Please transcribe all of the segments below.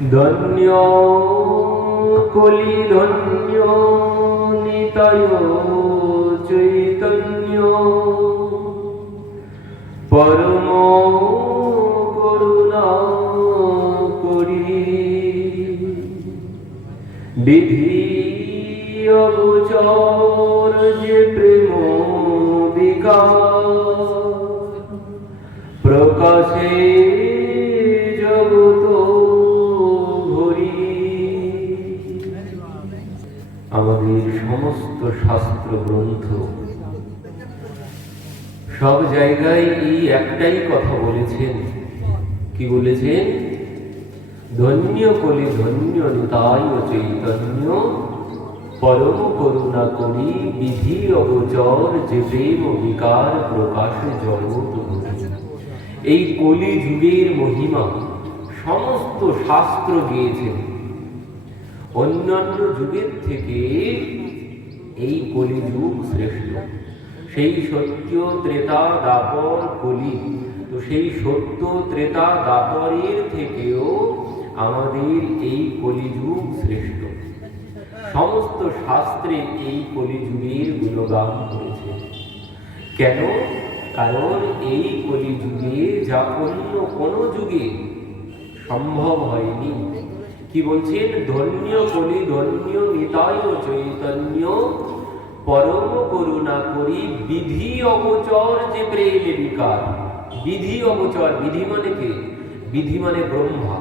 ধন্য কলি ধন্য নিতায় চৈতন্য পরম করুণা করি বিধি অগোচর যে প্রেম বিকাশ প্রকাশে জগত ভরি। আমাদের সমস্ত শাস্ত্র গ্রন্থ সব জায়গায় এই একটাই কথা বলেছেন। কি বলেছেন? ধন্য কলি ধন্য নিতাই চৈতন্য পরম করুণা করি বিধি অগোচর যে প্রেম বিকার প্রকাশে জগৎ ভরি। এই কলি যুগের মহিমা সমস্ত শাস্ত্র গিয়েছেন। অন্যান্য যুগের থেকে এই কলি যুগ শ্রেষ্ঠ। সেই সত্য ত্রেতা দাপর কলি, তো সেই সত্য ত্রেতা দাপরের থেকেও আমাদের এই কলিযুগ শ্রেষ্ঠ। সমস্ত শাস্ত্রে এই কলিযুগের গুণগান করেছে। কেন? কারণ এই কলিযুগে যা অন্য কোন যুগে সম্ভব হয়নি। কি বলছেন? ধন্য কলি ধন্য নিতাই চৈতন্য পরম করুণা করি বিধি অগোচর যে প্রেম বিকার। বিধি অগোচর, বিধি মানে কে? বিধি মানে ব্রহ্মা।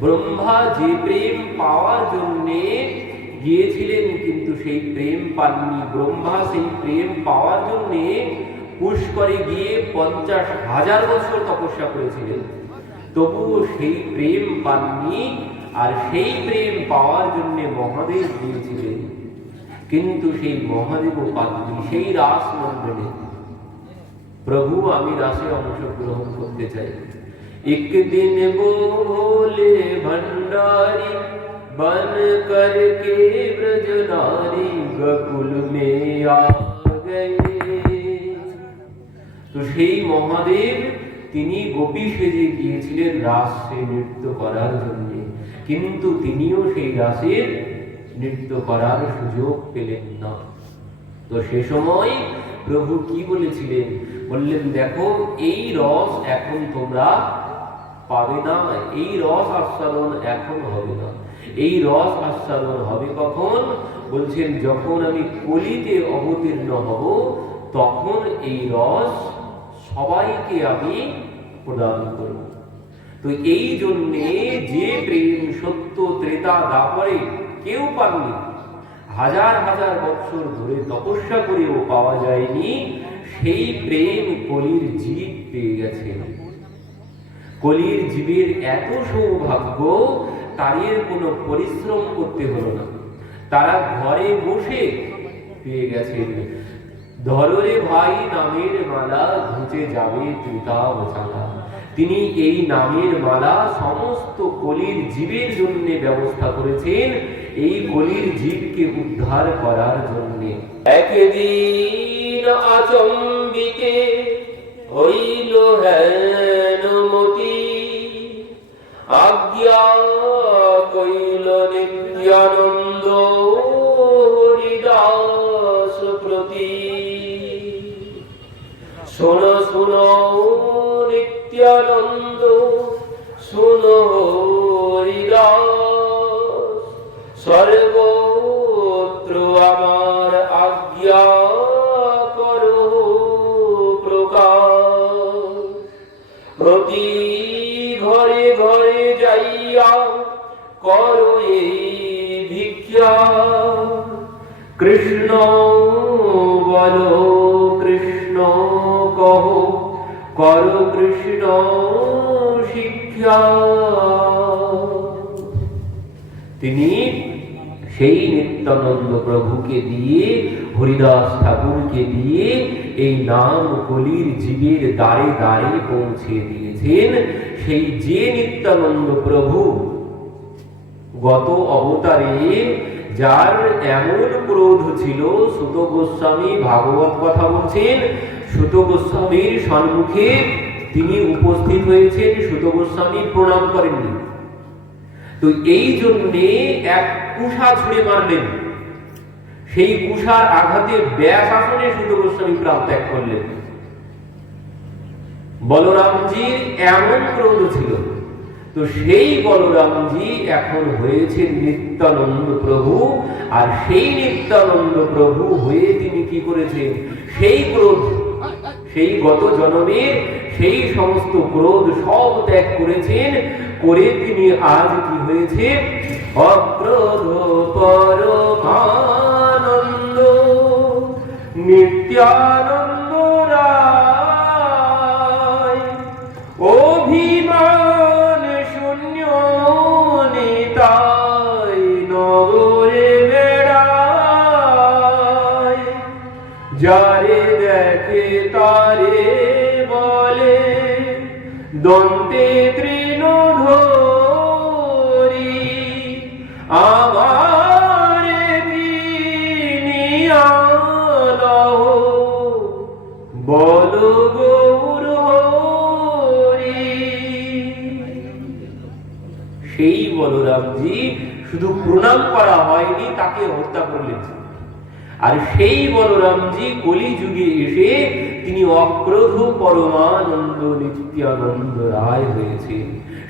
ব্রহ্মা যে প্রেম পাওয়ার জন্যে গিয়েছিলেন কিন্তু সেই প্রেম পাননি। ব্রহ্মা সেই প্রেম পাওয়ার জন্যে পুষ্করে গিয়ে 50,000 বছর তপস্যা করেছিলেন, তবুও সেই প্রেম পাননি। আর সেই প্রেম পাওয়ার জন্যে মহাদেব গিয়েছিলেন, কিন্তু সেই মহাদেবও পাননি। সেই রাস মন্ডলে প্রভু আমি রাসে অংশগ্রহণ করতে চাই। एक दिन वो भोले भंडारी बन करके ब्रज नारी गोकुल में आ गए। তো সেই মহাদেব তিনি গোপী সেজে গিয়েছিলেন রাসে নৃত্য করার জন্য, কিন্তু তিনিও সেই রাসের নৃত্য করার সুযোগ পেলেন না। তো সে সময় প্রভু কি বলেছিলেন? বললেন, দেখো এই রস এখন তোমরা পাবে না, এই রস আস্বাদন এখন হবে না। এই রস আস্বাদন হবে কখন? বলছেন, যখন আমি কলিতে অবতীর্ণ হব তখন এই রস সবাইকে আমি প্রদান করব। তো এই জন্যে যে প্রেম সত্য ত্রেতা দাপরে কেউ পাননি, হাজার হাজার বছর ধরে তপস্যা করেও পাওয়া যায়নি, সেই প্রেম কলির জীব পেয়ে গেছে। কলির জীবের এত সৌভাগ্য, তাদের কোনো পরিশ্রম করতে হলো না, তারা ঘরে বসে পেয়ে গেছেন। ধররে ভাই নামের মালা ঘুচে যাবে ত্রিতা বচালা। তিনি এই নামের মালা সমস্ত কলির জীবের জন্য ব্যবস্থা করেছেন, এই কলির জীবকে উদ্ধার করার জন্য। একদিন আচম্বিতে হইল হেনমতি, আজ্ঞা কইল নিত্যানন্দ হরিদাস প্রতি। শোনো শোনো নিত্যানন্দ, শোনো হরিদাস, সর্বত্র আমার আজ্ঞা করো প্রকাশ। প্রতি ঘরে ঘরে যাইয়া করো এই ভিক্ষা। কৃষ্ণ বলো কৃষ্ণ কহো, করো কৃষ্ণ শিক্ষা। তিনি সেই নিত্যানন্দ প্রভুকে দিয়ে, হরিদাস ঠাকুরকে দিয়ে এই নাম কলির জীবের দ্বারে দ্বারে পৌঁছে দিয়েছেন। সেই যে নিত্যানন্দ প্রভু গত অবতারে যার এমন ক্রোধ ছিল, সুত গোস্বামী ভাগবত কথা বলছেন, সুত গোস্বামীর সম্মুখে তিনি উপস্থিত হয়েছেন, সুত গোস্বামী প্রণাম করেননি। তো এই জন্যে এক কুশা ছুঁড়ে মারলেন, সেই কুশার আঘাতে ব্যাসাসনে সুত গোস্বামী প্রাণ ত্যাগ করলেন। বলরামজির এমন ক্রোধ ছিল, তো সেই বলরামজি এখন হয়েছে নিত্যানন্দ প্রভু, আর সেই নিত্যানন্দ প্রভু হয়ে তিনি কি করেছেন, সেই ক্রোধ, সেই গত জন্মের সেই সমস্ত ক্রোধ সব ত্যাগ করেছেন, করে তিনি আজ কি হয়েছে, অক্রোধ পরমানন্দ নিত্যানন্দ রায়, অভিমান শূন্য নিতাই নগরে বেড়ায়, যারে দেখে তারে বলে দন্তে তৃণধরি, আমারে কিনিয়ালহ বল গৌর হরি। সেই বলরামজি শুধু প্রণাম করা হয়নি, তাকে হত্যা করলেন। আর সেই বলরামজি কলি যুগে এসে তিনি অক্রোধ পরমানন্দ নিত্যানন্দ রায় হয়েছে।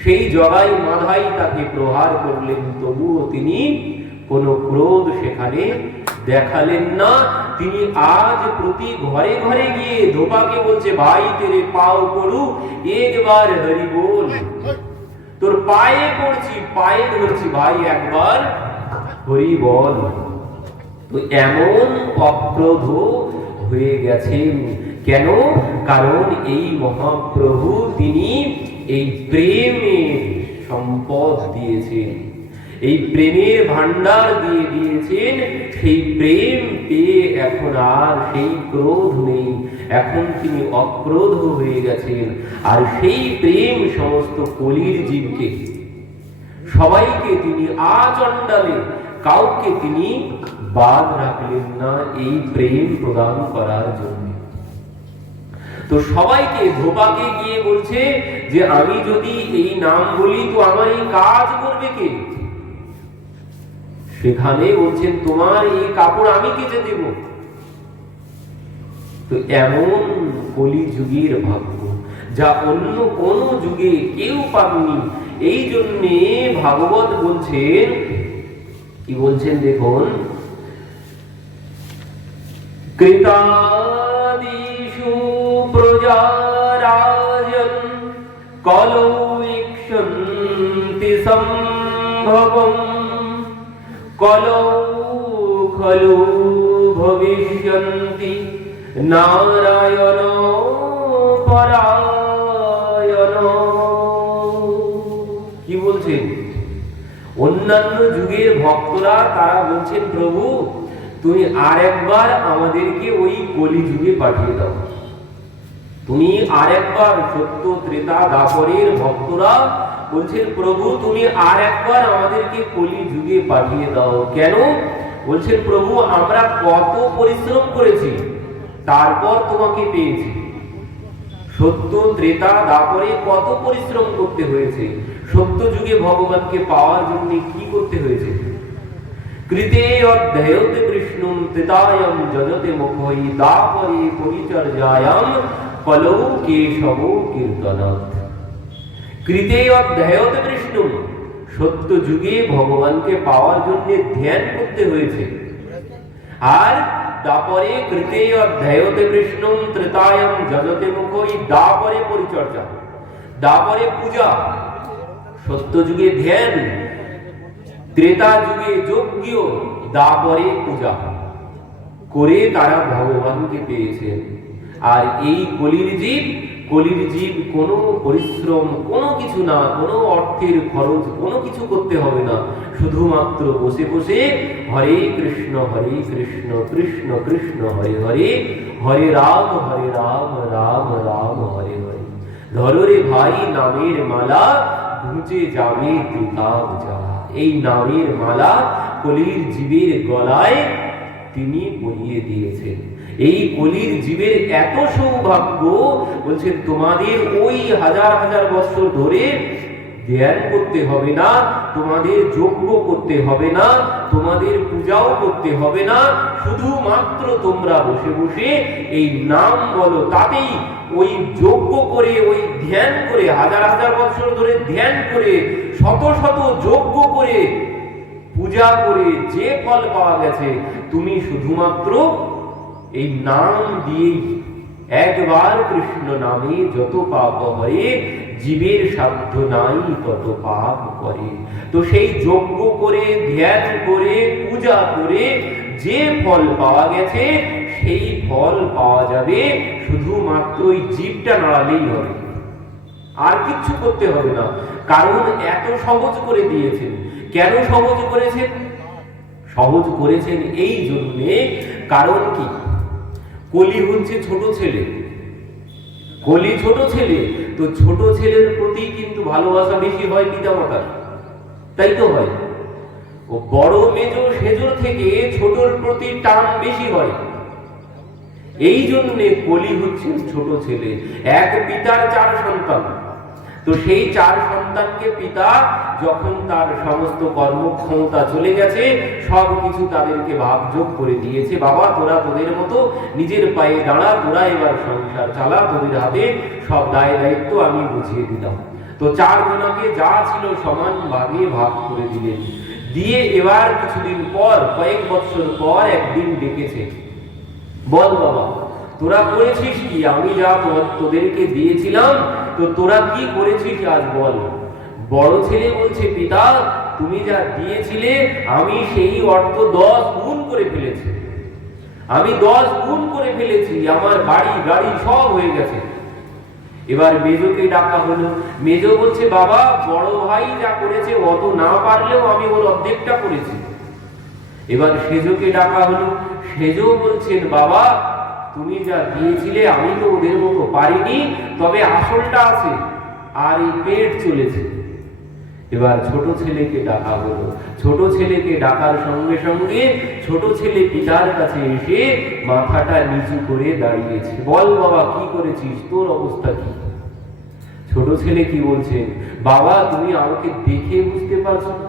সেই জগাই মাধাই তাকে প্রহার করলেন, তবুও তিনি কোনো ক্রোধ সেখানে দেখালেন না। তিনি আজ প্রতি ঘরে ঘরে গিয়ে ধোপাকে বলছে, ভাই তেরে পাও পড়ু একবার হরি বল, তোর পায়ে পড়ছি, পায়ে ধরছি, ভাই একবার হরি বল। তো এমন অক্রোধ হয়ে গেছেন কেন? কারণ এই মহাপ্রভু তিনি এই প্রেমের সম্পদ দিয়েছেন, এই প্রেমের ভান্ডার দিয়ে দিয়েছেন। সেই প্রেম পেয়ে এখন আর সেই ক্রোধ নেই, এখন তিনি অক্রোধ হয়ে গেছেন। আর সেই প্রেম সমস্ত কলির জীবকে, সবাইকে তিনি আচণ্ডালে কাউকে তিনি বাদ রাখলেন না এই প্রেম প্রদান করার জন্য। তো সবাইকে ধোপাকে গিয়ে বলছে যে আমি যদি এই নাম বলি তো আমার এই কাজ করবে কে? সেখানে বলছেন তোমার এই কাপড় আমি কেচে দেব। তো এমন কলি যুগের ভাগ্য, যা অন্য কোন যুগে কেউ পাননি। এই জন্যে ভাগবত বলছেন, কি বলছেন দেখুন, কৃতাদিষু প্রজারাজন কলৌ ইক্ষন্তি সম্ভবম, কলৌ খলু ভবিষ্যন্তি নারায়ণ পরায়ণ। কি বলছেন? অন্যান্য যুগের ভক্তরা তারা বলছেন, প্রভু তুমি আর একবার আমাদেরকে ওই কলি যুগে পাঠিয়ে দাও। তুমি আর একবার, সত্য ত্রেতা দাপরের ভক্তরা বলছেন, প্রভু তুমি আর একবার আমাদেরকে কলি যুগে পাঠিয়ে দাও। কেন? বলছেন, প্রভু আমরা কত পরিশ্রম করেছি, তারপর তোমাকে পেয়েছি। সত্য ত্রেতা দাপরে কত পরিশ্রম করতে হয়েছে, সত্য যুগে ভগবানকে পাওয়ার জন্য কি করতে হয়েছে? কৃতে অধ্যায়তে কৃষ্ণম ত্রেতায়ম যজতে মুখৈ দাপরে পরিচর্যায়াম কলৌ কেশব কীর্তনাৎ। কৃতে অধ্যায়তে কৃষ্ণম, সত্য যুগে ভগবানকে পাওয়ার জন্য ধ্যান করতে হয়েছে। আর দাপরে কৃতে অধ্যায়তে কৃষ্ণম ত্রেতায়ম যজতে মুখৈ দাপরে পরিচর্যা, দাপরে পূজা। সত্য যুগে ধ্যান, ত্রেতা যুগে যজ্ঞ, দাপরে পূজা করে তারা ভগবানকে পেয়েছেন। আর এই কলির জীব কোনো পরিশ্রম, কোনো কিছু না, কোনো অর্থের খরচ, কোনো কিছু করতে হবে না, শুধুমাত্র বসে বসে হরে কৃষ্ণ কৃষ্ণ কৃষ্ণ হরে হরে, হরে রাম রাম রাম হরে হরে। ধরো রে ভাই নামের মালা, ঘুচে যাবে ত্রিকাল জ্বালা। এই নামের মালা কলির জীবের গলায় তিনি পরিয়ে দিয়েছেন। এই কলির জীবের এত সৌভাগ্য, বলছেন তোমাদের ওই হাজার হাজার বছর ধরে ধ্যান করতে হবে না, তোমাদের যজ্ঞ করতে হবে না, তোমাদের পূজাও করতে হবে না, শুধুমাত্র তোমরা বসে বসে এই নাম বলো। তাতেই ওই যজ্ঞ করে, ওই ধ্যান করে, হাজার হাজার বছর ধরে ধ্যান করে, শত শত যজ্ঞ করে, পূজা করে যে ফল পাওয়া গেছে, তুমি শুধুমাত্র এই নাম দিয়েই, একবার কৃষ্ণ নামে যত পাপ হয়, জীবের সাধ্য নাই তত পাপ করে। তো সেই যজ্ঞ করে, ধ্যান করে, পূজা করে যে ফল পাওয়া গেছে, সেই ফল পাওয়া যাবে শুধুমাত্র ওই জীবটা নাড়ালেই হবে, আর কিচ্ছু করতে হবে না। কারণ এত সহজ করে দিয়েছেন। কেন সহজ করেছেন? সহজ করেছেন এই জন্যে, কারণ কি, কলি হচ্ছে ছোট ছেলে, কলি ছোট ছেলে, তো ছোট ছেলের প্রতি কিন্তু ভালোবাসা বেশি হয় পিতামাতার, তাই তো হয়। ও বড় মেজো সেজোর থেকে ছোটর প্রতি টান বেশি হয়। এই জন্যে কলি হচ্ছে ছোট ছেলে। এক পিতার 4 সন্তান, তো সেই 4 সন্তানকে পিতা যখন তার সমস্ত কর্মক্ষমতা চলে গেছে, সব কিছু তাদেরকে ভাগযোগ করে দিয়েছে। বাবা, তোরা তোদের মতো নিজের পায়ে দাঁড়া, তোরা এবার সংসার চালা, তোদের হাতে সব দায় দায়িত্ব আমি বুঝিয়ে দিলাম। তো 4 জনকে যা ছিল সমান ভাগে ভাগ করে দিলেন। দিয়ে এবার কিছুদিন পর, কয়েক বছর পর একদিন ডেকেছে, বল বাবা, তোরা করেছিস কি? আমি যা তোদেরকে দিয়েছিলাম, তো তোরা কি করেছিস আজ বল। বড় ছেলে বলছে, পিতা তুমি যা দিয়েছিলে আমি সেই অর্থ 10 গুণ করে ফেলেছি, আমি 10 গুণ করে ফেলেছি, আমার বাড়ি গাড়ি সব হয়ে গেছে। এবার মেজোকে ডাকা হলো। মেজো বলছে, বাবা বড় ভাই যা করেছে অত না পারলেও আমি ওর অর্ধেকটা করেছি। এবার সেজোকে ডাকা হলো। সেজো বলছেন, বাবা তুমি যা দিয়েছিলে আমি তো ওদের মতো পারিনি, তবে আসলটা আছে, আর এই পেট চলেছে। এবার ছোট ছেলেকে ডাকা হলো। ছোট ছেলেকে ডাকার সঙ্গে সঙ্গে ছোট ছেলে পিতার কাছে এসে মাথাটা নিচু করে দাঁড়িয়েছে। বল বাবা কি করেছিস, তোর অবস্থা কি? ছোট ছেলে কি বলছে, বাবা তুমি আমাকে দেখে বুঝতে পারছো না,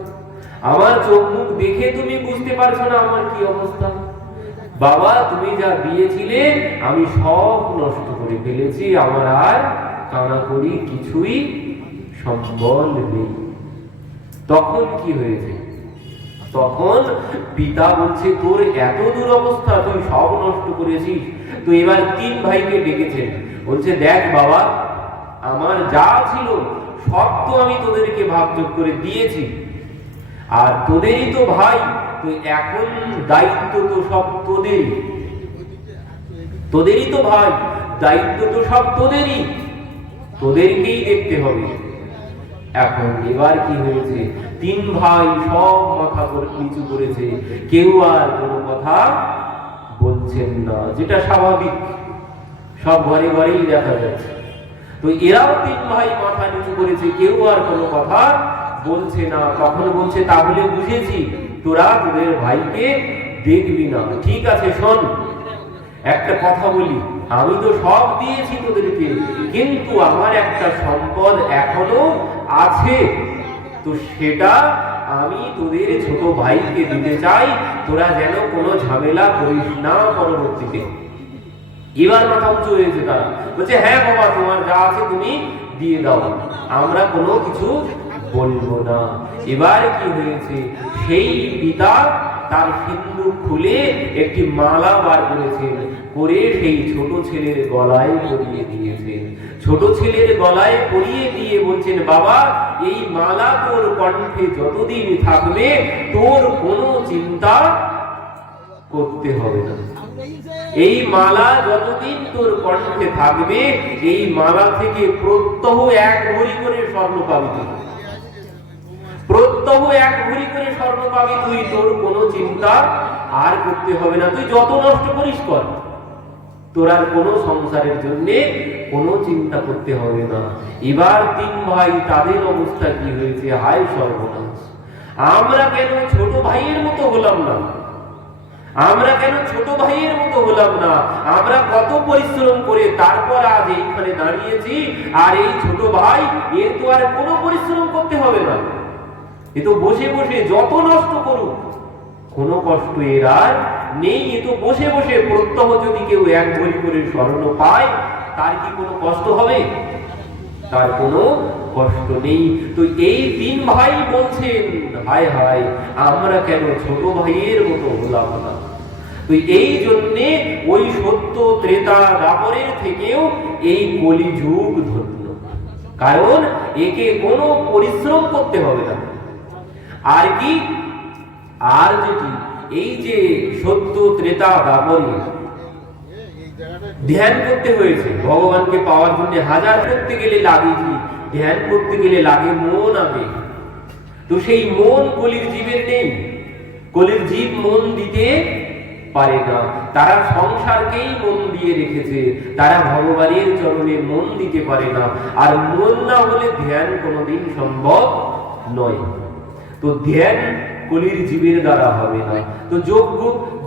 আমার চোখ মুখ দেখে তুমি বুঝতে পারছো না আমার কি অবস্থা। বাবা তুমি যা দিয়েছিলে আমি সব নষ্ট করে ফেলেছি, আমার আর কানাকড়ি কিছুই সম্বল নেই। তখন কি হয়েছে? তখন পিতা বলছে, তোর এত দুরবস্থা, তুই সব নষ্ট করেছিস। তো এবার 3 ভাইকে ডেকেছেন, বলছে, দেখ বাবা আমার যা ছিল সব তো আমি তোদেরকে ভাগযোগ করে দিয়েছি, আর তোদেরই তো ভাই, তো এখন দায়িত্ব তো সব তোদেরই, তোদেরই তো ভাই, দায়িত্ব তো সব তোদেরই, তোদেরকেই দেখতে হবে। এখন এবার কি হয়েছে, 3 ভাই সব মাথা নিচু করেছে, কেউ আর কোনো কথা বলছেন না, যেটা স্বাভাবিক, সব ঘরে ঘরেই দেখা যাচ্ছে। তো এরাও 3 ভাই মাথা নিচু করেছে, কেউ আর কোনো কথা বলছে না। তখন বলছে, তাহলে বুঝেছি তোরা তোদের ভাইকে দেখবি না। ঠিক আছে শোন, একটা কথা বলি, আমি তো সব দিয়েছি তোদেরকে, কিন্তু আমার একটা সম্পদ এখনো আছে, তো সেটা আমি তোদের ছোট ভাইকে দিতে চাই, তোরা যেন কোনো ঝামেলা করিস না পরবর্তীতে। এবার মাথা উঁচু হয়েছে তারা, বলছে, হ্যাঁ বাবা তোমার যা আছে তুমি দিয়ে দাও, আমরা কোনো কিছু বলবো না। এবার কি হয়েছে, সেই পিতা তার সিন্দুক খুলে একটি মালা বার করেছেন, করে সেই ছোট ছেলের গলায় পরিয়ে দিয়েছেন। ছোট ছেলের গলায় পরিয়ে দিয়ে বলছেন, বাবা এই মালা তোর কণ্ঠে যতদিন থাকবে তোর কোনো চিন্তা করতে হবে না। এই মালা যতদিন তোর কণ্ঠে থাকবে, এই মালা থেকে প্রত্যহ 1 ভরি করে স্বর্ণ পাবি তুই, প্রত্যহ 1 ভরি করে স্বর্ণ পাবি তুই, তোর কোনো চিন্তা আর করতে হবে না, তুই যত নষ্ট করিস কর, তোর আর কোনো সংসারের জন্য কোনো চিন্তা করতে হবে না। এবার 3 ভাই তাদের অবস্থা কি হয়েছে, হায় সর্বনাশ, আমরা কেন ছোট ভাইয়ের মতো হলাম না, আমরা কেন ছোট ভাইয়ের মতো হলাম না? আমরা কত পরিশ্রম করে তারপর আজ এইখানে দাঁড়িয়েছি, আর এই ছোট ভাই এর তো আর কোনো পরিশ্রম করতে হবে না, এ তো বসে বসে যত নষ্ট করুক কোনো কষ্ট এর আর নেই। এ তো বসে বসে প্রত্যহ যদি কেউ এক ভরি করে স্বর্ণ পায়, তার কি কোনো কষ্ট হবে? তার কোনো কষ্ট নেই। তো এই তিন ভাই বলছেন, হায় হায় আমরা কেন ছোট ভাইয়ের মতো হলাম না? তো এই জন্যে ওই সত্য ত্রেতা দাপরের থেকেও এই কলিযুগ ধন্য, কারণ একে কোনো পরিশ্রম করতে হবে না। আর কি, আর যেটি এই যে সত্য ত্রেতা দাপরে ধ্যান করতে হয়েছে ভগবানকে পাওয়ার জন্য, হাজার করতে গেলে লাগে কি, ধ্যান করতে গেলে লাগে মন আবেগ। তো সেই মন কলির জীবের নেই, কলির জীব মন দিতে পারে না। তারা সংসারকেই মন দিয়ে রেখেছে, তারা ভগবানের চরণে মন দিতে পারে না। আর মন না হলে ধ্যান কোনোদিন সম্ভব নয়। তো ধ্যান কলির জীবের দ্বারা হবে না। তো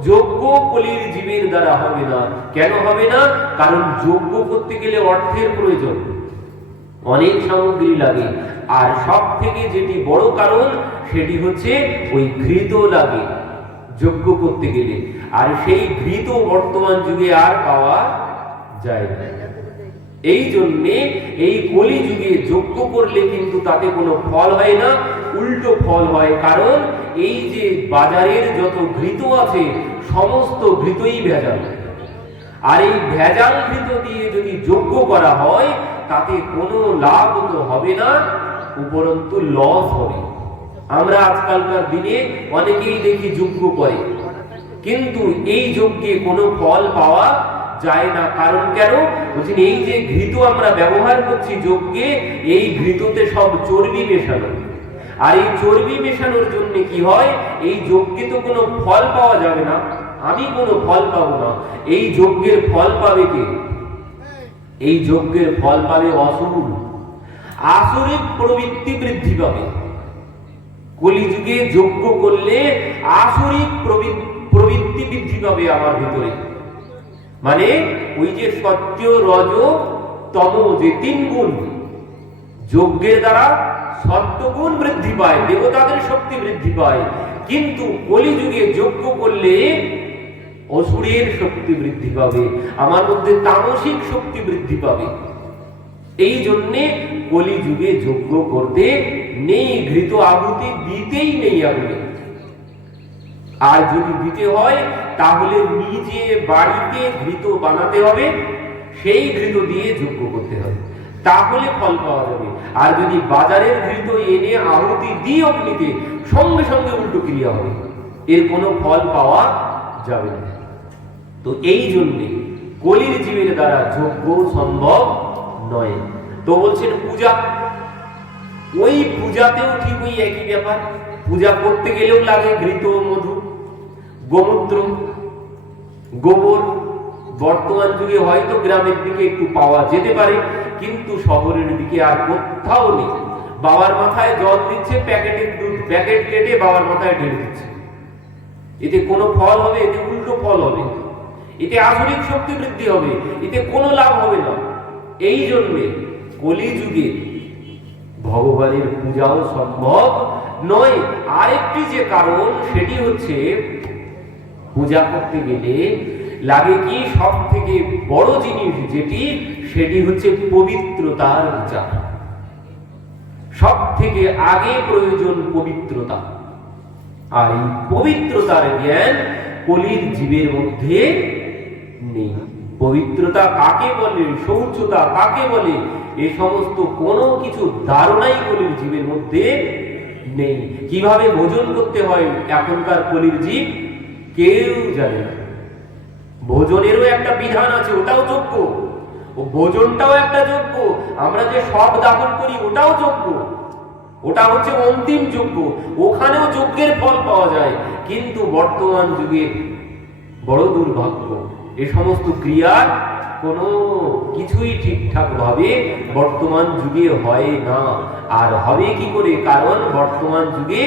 যজ্ঞ কলির জীবের দ্বারা হবে না। কেন হবে না? কারণ যজ্ঞ করতে গেলে অর্থের প্রয়োজন, অনেক সামগ্রী লাগে। আর সব থেকে যেটি বড় কারণ সেটি হচ্ছে ওই ঘৃত লাগে যজ্ঞ করতে গেলে, আর সেই ঘৃত বর্তমান যুগে আর পাওয়া যায় না। এই জন্যে এই কলি যুগে যজ্ঞ করলে কিন্তু তাতে কোনো ফল হয় না, উল্টো ফল হয়। কারণ এই যে বাজারের যত ঘৃত আছে সমস্ত ঘৃতই ভেজাল, আর এই ভেজাল ঘৃত দিয়ে যদি যজ্ঞ করা হয় তাতে কোনো লাভ তো হবে না, উপরন্তু লস হবে। আমরা আজকালকার দিনে অনেকেই দেখি যজ্ঞ করে, কিন্তু এই যজ্ঞে কোনো ফল পাওয়া যায় না। কারণ কেন? বলছেন এই যে ঘৃত আমরা ব্যবহার করছি যজ্ঞে, এই ঘৃততে সব চর্বি মেশানো, আর এই চর্বি মেশানোর জন্য কি হয়, এই যজ্ঞে তো কোনো ফল পাওয়া যাবে না, আমি কোনো ফল পাবো না। এই যজ্ঞের ফল পাবে কে? এই যজ্ঞের ফল পাবে অসুর, আসুরিক প্রবৃত্তি বৃদ্ধি পাবে। কলিযুগে যজ্ঞ করলে আসুরিক প্রবৃত্তি বৃদ্ধি পাবে আমার ভিতরে। মানে ওই যে সত্য রজ তম যে তিন গুণ, যজ্ঞের দ্বারা সত্যগুণ বৃদ্ধি পায়, দেবতাদের শক্তি বৃদ্ধি পায়। কিন্তু কলিযুগে যজ্ঞ করলে অসুরের শক্তি বৃদ্ধি পাবে, আমার মধ্যে তামসিক শক্তি বৃদ্ধি পাবে। এই জন্যে কলিযুগে যজ্ঞ করতে নেই, ঘৃত আহুতি দিতেই নেই আগুনে। আর যদি দিতে হয় তাহলে নিজে বাড়িতে ঘৃত বানাতে হবে, সেই ঘৃত দিয়ে যজ্ঞ করতে হবে, তাহলে ফল পাওয়া যাবে। আর যদি বাজারের ঘৃত এনে আহুতি দিয়ে অগ্নিতে, সঙ্গে সঙ্গে উল্টো ক্রিয়া হবে, এর কোনো ফল পাওয়া যাবে না। তো এই জন্যে কলির জীবের দ্বারা যজ্ঞ সম্ভব নয়। তো বলছেন পূজা, ওই পূজাতেও ঠিক ওই একই ব্যাপার। পূজা করতে গেলেও লাগে ঘৃত, মধু, গোমূত্র, গোবর। বর্তমান যুগে হয়তো গ্রামের দিকে একটু পাওয়া যেতে পারে, কিন্তু শহরের দিকে আর কোথাও নেই। বাবার মাথায় জল দিচ্ছে, প্যাকেটের দুধ, প্যাকেট কেটে বাবার মাথায় ঢেলে দিচ্ছে। এতে কোনো ফল হবে? এতে উল্টো ফল হবে, এতে আসরিক শক্তি বৃদ্ধি হবে, এতে কোনো লাভ হবে না। এই জন্যে কলিযুগে ভগবানের পূজাও সম্ভব নয়। আরেকটি যে কারণ সেটি হচ্ছে পূজা করতে গেলে লাগে কি, সব থেকে বড় জিনিস যেটি, সেটি হচ্ছে পবিত্রতার বিচার। সব থেকে আগে প্রয়োজন পবিত্রতা, আর এই পবিত্রতার জ্ঞান কলির জীবের মধ্যে নেই। পবিত্রতা কাকে বলে, শৌচতা কাকে বলে, এ সমস্ত কোনো কিছু ধারণাই কলির জীবের মধ্যে নেই। কিভাবে ভোজন করতে হয় এখনকার কলির জীব কেউ জানে না। ভোজনেরও একটা বিধান আছে, ওটাও যজ্ঞ। ও ভোজনটাও একটা যজ্ঞ। আমরা যে সব দাহন করি ওটাও যজ্ঞ, ওটা হচ্ছে অন্তিম যজ্ঞ, ওখানেও যজ্ঞের ফল পাওয়া যায়। কিন্তু বর্তমান যুগে বড় দুর্ভাগ্য, এ সমস্ত ক্রিয়ার কোনো কিছুই ঠিকঠাক ভাবে বর্তমান যুগে হয় না। আর হবে কি করে? কারণ বর্তমান যুগে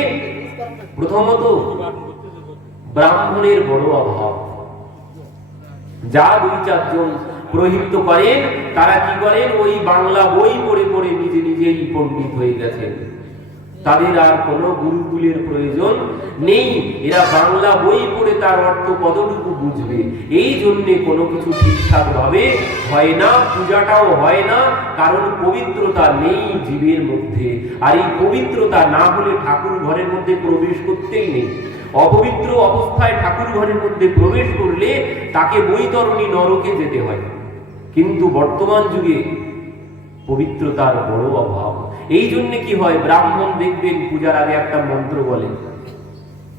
প্রথমত ব্রাহ্মণের বড় অভাব। যা 2-4 জন পুরোহিত করেন, তারা কি করেন, ওই বাংলা বই পড়ে পড়ে নিজে নিজেই পণ্ডিত হয়ে গেছেন। তাদের আর কোনো গুরুকুলের প্রয়োজন নেই। এরা বাংলা বই পড়ে তার অর্থ কতটুকু বুঝবে, এই জন্যে কোনো কিছু ঠিকঠাক ভাবে হয় না, পূজাটাও হয় না, কারণ পবিত্রতা নেই জীবের মধ্যে। আর এই পবিত্রতা না হলে ঠাকুর ঘরের মধ্যে প্রবেশ করতেই নেই। অপবিত্র অবস্থায় ঠাকুর ঘরের মধ্যে প্রবেশ করলে তাকে বৈতরণী নরকে যেতে হয়। কিন্তু বর্তমান যুগে পবিত্রতার বড় অভাব। এই জন্য কি হয়, ব্রাহ্মণ দেখবেন পূজার আগে একটা মন্ত্র বলে।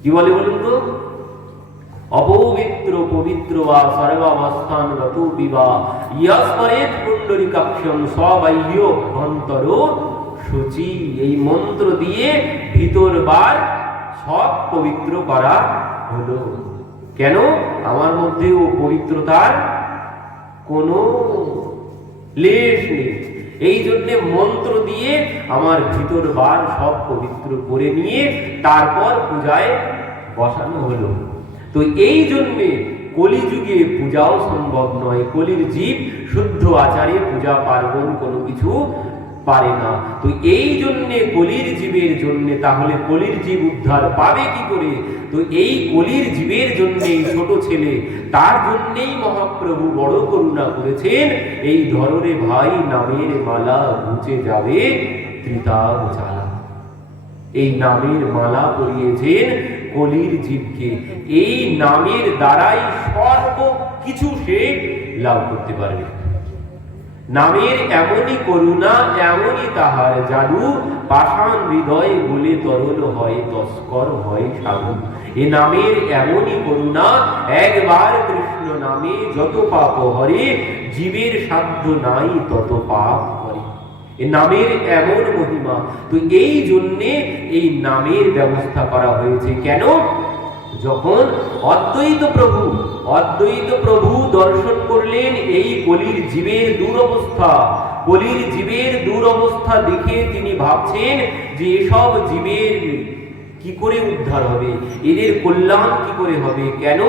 কি বলে বলুন তো? অপবিত্র পবিত্র বা সর্বাবস্থান রত বিবা ইয়াস্মরেত পুণ্ডরিকাক্ষম সবাহ্য অভ্যন্তর শুচি। এই মন্ত্র দিয়ে ভিতর বার সব পবিত্র করা হলো। কেন? আমার মধ্যে ও পবিত্রতার কোনো লেশ নেই। এই জন্য মন্ত্র দিয়ে আমার ভিতর বার সব পবিত্র করে নিয়ে তারপর পূজায় বসানো হলো। তো এই জন্যে কলিযুগে পূজাও সম্ভব নয়। কলির জীব শুদ্ধ আচারে পূজা পার্বণ কোনো কিছু পারে না। তো এই জন্যে কলির জীবের জন্য, তাহলে কলির জীব উদ্ধার পাবে কি করে? তো এই কলির জীবের জন্যে ছোট ছেলে, তার জন্যেই মহাপ্রভু বড় করুণা করেছেন। এই ধররে ভাই নামের মালা ঘুচে যাবে ত্রিতাব জ্বালা। এই নামের মালা পরিয়েছেন কলির জীবকে। এই নামের দ্বারাই সর্ব কিছু সে লাভ করতে পারবে। নামের এমনই করুণা, এমনই তাহার জাদু, পাষাণ হৃদয় বলে তরল হয় তস্কর হয় সাধু। এ নামের এমনই করুণা, একবার কৃষ্ণ নামে যত পাপ হরে, জীবের সাধ্য নাই তত পাপ করে। এ নামের এমন মহিমা। তো এই জন্যে এই নামের ব্যবস্থা করা হয়েছে। কেন? যখন অদ্বৈত প্রভু দর্শন করলেন এই কলির জীবের দুরবস্থা, কলির জীবের দুরবস্থা দেখে তিনি ভাবছেন যে এসব জীবের কি করে উদ্ধার হবে, এদের কল্যাণ কি করে হবে। কেন?